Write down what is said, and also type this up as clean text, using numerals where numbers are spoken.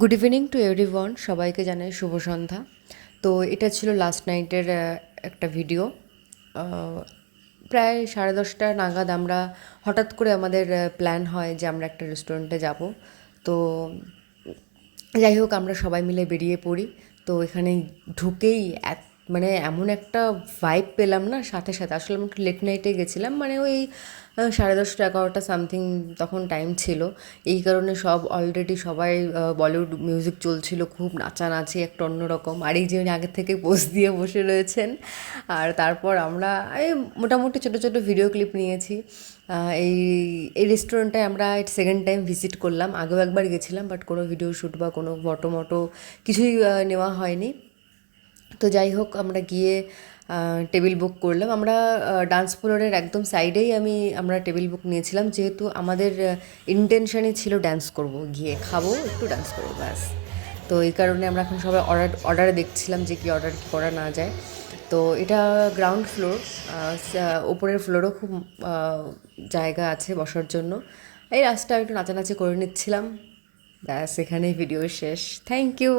Good evening to everyone, সবাইকে জানাই শুভ সন্ধ্যা। তো এটা ছিল লাস্ট নাইটের একটা ভিডিও। প্রায় 10:30 নাগাদ আমরা হঠাৎ করে আমাদের প্ল্যান হয় যে আমরা একটা রেস্টুরেন্টে যাব। তো যাই হোক, আমরা সবাই মিলে বেরিয়ে পড়ি। তো এখানে ঢুকেই মানে এমন একটা ভাইব পেলাম না, সাথে সাথে আসলে আমি একটু লেট নাইটে গেছিলাম, মানে ওই 10:30-11টা সামথিং তখন টাইম ছিল। এই কারণে অলরেডি সবাই বলিউড মিউজিক চলছিল, খুব নাচানাচি একটা অন্যরকম। আর এই যে উনি আগের থেকে পোজ দিয়ে বসে রয়েছেন। আর তারপর আমরা এই মোটামুটি ছোটো ছোটো ভিডিও ক্লিপ নিয়েছি। এই এই রেস্টুরেন্টটায় আমরা সেকেন্ড টাইম ভিজিট করলাম। আগেও একবার গেছিলাম, বাট কোনো ভিডিও শ্যুট বা কোনো ফটো মটো কিছুই নেওয়া হয়নি। তো যাই হোক, আমরা গিয়ে টেবিল বুক করলাম। আমরা ডান্স ফ্লোরের একদম সাইডেই আমরা টেবিল বুক নিয়েছিলাম, যেহেতু আমাদের ইন্টেনশনই ছিল ড্যান্স করব, গিয়ে খাবো, একটু ডান্স করবো, ব্যাস। তো এই কারণে আমরা এখন সবাই অর্ডারে দেখছিলাম যে কি অর্ডার কি করা না যায়। তো এটা গ্রাউন্ড ফ্লোর, ওপরের ফ্লোরও খুব জায়গা আছে বসার জন্য। এই রাস্তায় একটু নাচানাচি করে নিচ্ছিলাম, ব্যাস, এখানেই ভিডিও শেষ। Thank you.